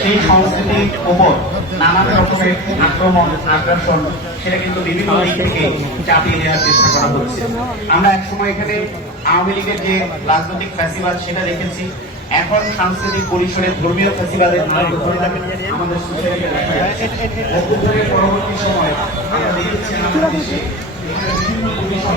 সেই সংস্কৃতির ওপর নানান রকমের আক্রমণ, আগ্রাসন, সেটা কিন্তু বিভিন্ন দিক থেকে চাপিয়ে দেওয়ার চেষ্টা করা হচ্ছে। আমরা একসময় এখানে আওয়ামী লীগের যে রাজনৈতিক ফ্যাসিবাদ সেটা দেখেছি। এখন সাংস্কৃতিক পরিসরে ধর্মীয় ফ্যাসিবাদের আমাদের সোসাইটিতে দেখা যাচ্ছে। পরবর্তী সময় আমরা দেখেছি বিভিন্ন পরিসর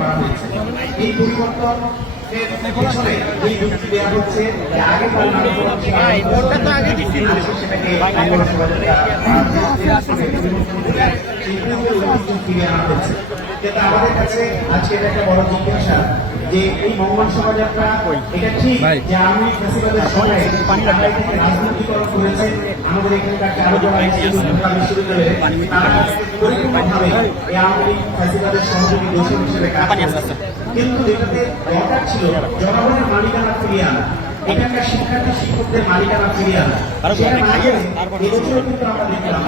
করে হয়েছে। এই পরিবর্তন এর এই যুক্তি দেওয়া হচ্ছে যে আগে আমাদের কাছে আজকে একটা বড় জিজ্ঞাসা এই মঙ্গল শোভাযাত্রা এটা ঠিক যে আমি ফেসিবাদের করেছে আমাদের এখানকার চারু যারা বিশ্ববিদ্যালয়ে তারা পরিপূর্ণভাবে এই আওয়ামী ফ্যাসিবাদের সহযোগী দোষী হিসেবে কাজ করেছে কিন্তু যেটাতে দরকার ছিল জনগণের মালিকানা ফিরিয়ে আনা এখানকার শিক্ষার্থী শিক্ষকদের মালিকানা ফিরিয়ে আনা এবছর কিন্তু আমরা দেখলাম